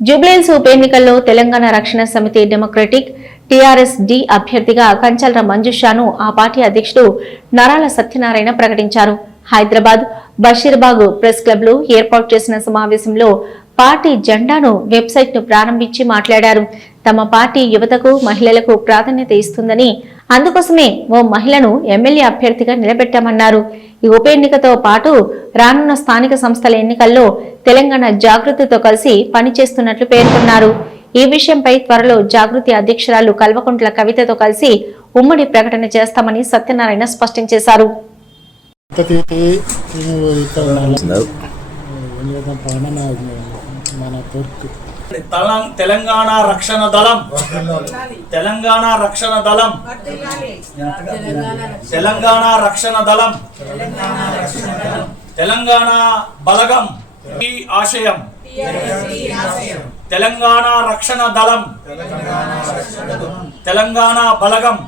జూబ్లీహిల్స్ ఉప ఎన్నికల్లో తెలంగాణ రక్షణ సమితి డెమోక్రటిక్ టీఆర్ఎస్ డి అభ్యర్థిగా కంచల్ర మంజుషాను ఆ పార్టీ అధ్యక్షుడు నరాల సత్యనారాయణ ప్రకటించారు. హైదరాబాద్ బషీర్బాగ్ ప్రెస్ క్లబ్లో ఏర్పాటు చేసిన సమావేశంలో పార్టీ జెండాను వెబ్సైట్ను ప్రారంభించి మాట్లాడారు. తమ పార్టీ యువతకు మహిళలకు ప్రాధాన్యత ఇస్తుందని అందుకోసమే ఓ మహిళను ఎమ్మెల్యే అభ్యర్థిగా నిలబెట్టామన్నారు ఈ ఉప ఎన్నికతో పాటు రానున్న స్థానిక సంస్థల ఎన్నికల్లో తెలంగాణ జాగృతితో కలిసి పనిచేస్తున్నట్లు పేర్కొన్నారు ఈ విషయంపై త్వరలో జాగృతి అధ్యక్షురాలు కల్వకుంట్ల కవితతో కలిసి ఉమ్మడి ప్రకటన చేస్తామని సత్యనారాయణ స్పష్టం చేశారు మన తెలంగాణ రక్షణ దళం. తెలంగాణ రక్షణ దళం. తెలంగాణ రక్షణ దళం. తెలంగాణ బలగం. ఈ ఆశయం. తెలంగాణ రక్షణ దళం. తెలంగాణ బలగం.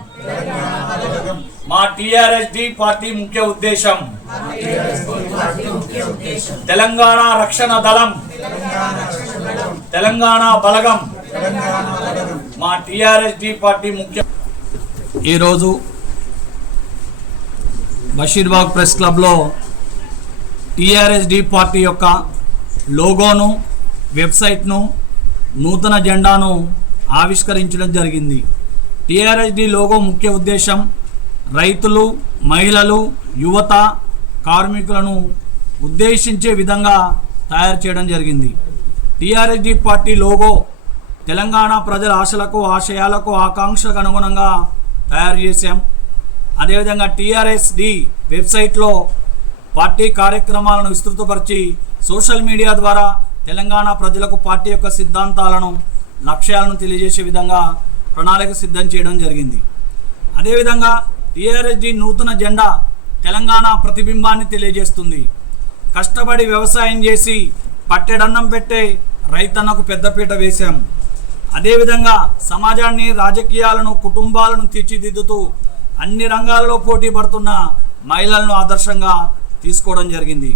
మా టిఆర్ఎస్ డి పార్టీ ముఖ్య ఉద్దేశం. తెలంగాణ రక్షణ దళం. తెలంగాణ బలగం. మా టిఆర్ఎస్ డి పార్టీ ముఖ్య. ఈరోజు బషీర్బాగ్ ప్రెస్ క్లబ్లో టిఆర్ఎస్ డి పార్టీ యొక్క లోగోను వెబ్సైట్ను నూతన జెండాను ఆవిష్కరించడం జరిగింది. టిఆర్ఎస్డి లోగో ముఖ్య ఉద్దేశం రైతులు మహిళలు యువత కార్మికులను ఉద్దేశించే విధంగా తయారు చేయడం జరిగింది. టీఆర్ఎస్డి పార్టీ లోగో తెలంగాణ ప్రజల ఆశలకు ఆశయాలకు ఆకాంక్షలకు అనుగుణంగా తయారు చేశాం. అదేవిధంగా టీఆర్ఎస్డి వెబ్సైట్లో పార్టీ కార్యక్రమాలను విస్తృతపరిచి సోషల్ మీడియా ద్వారా తెలంగాణ ప్రజలకు పార్టీ యొక్క సిద్ధాంతాలను లక్ష్యాలను తెలియజేసే విధంగా ప్రణాళిక సిద్ధం చేయడం జరిగింది. అదేవిధంగా టీఆర్ఎస్డి నూతన జెండా తెలంగాణ ప్రతిబింబాన్ని తెలియజేస్తుంది. కష్టపడి వ్యవసాయం చేసి పట్టెడన్నం పెట్టే రైతన్నకు పెద్దపీట వేశాం. అదేవిధంగా సమాజాన్ని రాజకీయాలను కుటుంబాలను తీర్చిదిద్దుతూ అన్ని రంగాల్లో పోటీ పడుతున్న మహిళలను ఆదర్శంగా తీసుకోవడం జరిగింది.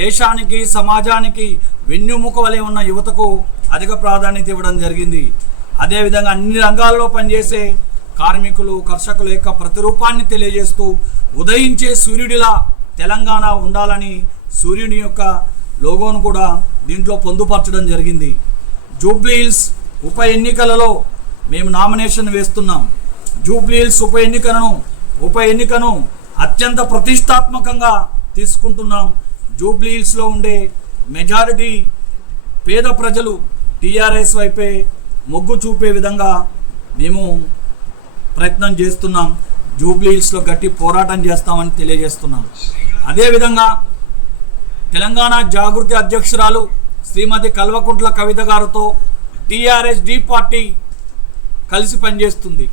దేశానికి సమాజానికి వెన్నుముక వలె ఉన్న యువతకు అధిక ప్రాధాన్యత ఇవ్వడం జరిగింది. అదేవిధంగా అన్ని రంగాల్లో పనిచేసే కార్మికులు కర్షకుల యొక్క ప్రతిరూపాన్ని తెలియజేస్తూ ఉదయించే సూర్యుడిలా తెలంగాణ ఉండాలని సూర్యుని యొక్క లోగోను కూడా దీంట్లో పొందుపరచడం జరిగింది. జూబ్లీహిల్స్ ఉప ఎన్నికలలో మేము నామినేషన్ వేస్తున్నాం. జూబ్లీహిల్స్ ఉప ఎన్నికలను ఉప ఎన్నికను అత్యంత ప్రతిష్టాత్మకంగా తీసుకుంటున్నాం. జూబ్లీహిల్స్లో ఉండే మెజారిటీ పేద ప్రజలు టీఆర్ఎస్ వైపే మొగ్గు చూపే విధంగా మేము ప్రయత్నం చేస్తున్నాం. జూబ్లీహిల్స్లో గట్టి పోరాటం చేస్తామని తెలియజేస్తున్నాం. అదేవిధంగా తెలంగాణ జాగృతి అధ్యక్షురాలు శ్రీమతి కల్వకుంట్ల కవిత గారితో టీఆర్ఎస్ డి పార్టీ కలిసి పనిచేస్తుంది.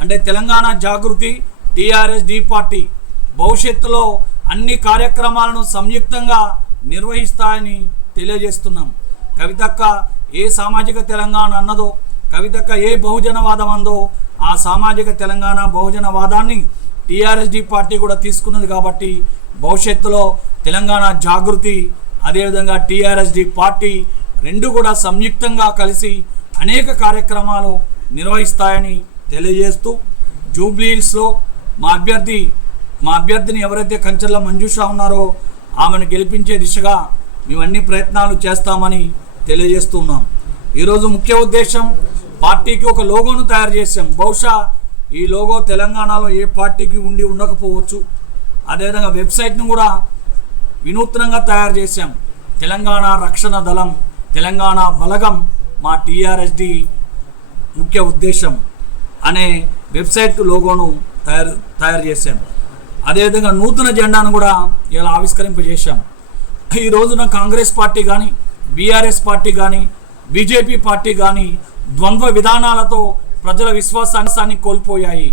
అంటే Telangana Jagruthi TRS D party భవిష్యత్తులో అన్ని కార్యక్రమాలను సంయుక్తంగా నిర్వహిస్తాయని తెలియజేస్తున్నాం. కవితక్క ఏ సామాజిక తెలంగాణ అన్నదో కవితక్క ఏ బహుజనవాదం అందో ఆ సామాజిక తెలంగాణ బహుజనవాదాన్ని టీఆర్ఎస్డి పార్టీ కూడా తీసుకున్నది కాబట్టి భవిష్యత్తులో తెలంగాణ జాగృతి అదేవిధంగా టీఆర్ఎస్డి పార్టీ రెండు కూడా సంయుక్తంగా కలిసి అనేక కార్యక్రమాలు నిర్వహిస్తాయని తెలియజేస్తూ జూబ్లీహిల్స్లో మా అభ్యర్థి మా అభ్యర్థిని ఎవరైతే కంచెల మంజుష ఉన్నారో ఆమెను గెలిపించే దిశగా మేము అన్ని ప్రయత్నాలు చేస్తామని తెలియజేస్తున్నాం. ఈరోజు ముఖ్య ఉద్దేశం పార్టీకి ఒక లోగోను తయారు చేశాం. బహుశా ఈ లోగో తెలంగాణలో ఏ పార్టీకి ఉండి ఉండకపోవచ్చు. అదేవిధంగా వెబ్సైట్ను కూడా వినూత్నంగా తయారు చేశాం. తెలంగాణ రక్షణ దళం తెలంగాణ బలగం మా టీఆర్ఎస్డి ముఖ్య ఉద్దేశం అనే వెబ్సైట్ లోగోను తయారు తయారు చేశాం. అదేవిధంగా నూతన జెండాను కూడా ఇలా ఆవిష్కరింపజేశాం. ఈ రోజున కాంగ్రెస్ పార్టీ కానీ బీఆర్ఎస్ పార్టీ కానీ బీజేపీ పార్టీ కానీ ద్వంద్వ విధానాలతో ప్రజల విశ్వాసాన్ని కోల్పోయాయి.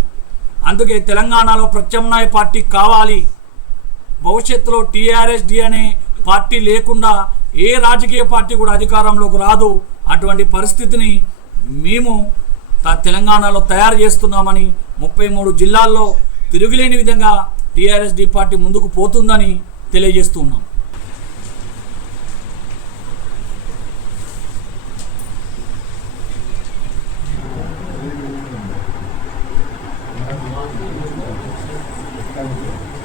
అందుకే తెలంగాణలో ప్రత్యామ్నాయ పార్టీ కావాలి భవిష్యత్తులో టీఆర్ఎస్డి అనే పార్టీ లేకుండా ఏ రాజకీయ పార్టీ కూడా అధికారంలోకి రాదు అటువంటి పరిస్థితిని మేము తెలంగాణలో తయారు చేస్తున్నామని ముప్పై మూడు జిల్లాల్లో తిరుగులేని విధంగా టీఆర్ఎస్డి పార్టీ ముందుకు పోతుందని తెలియజేస్తున్నాం Thank you.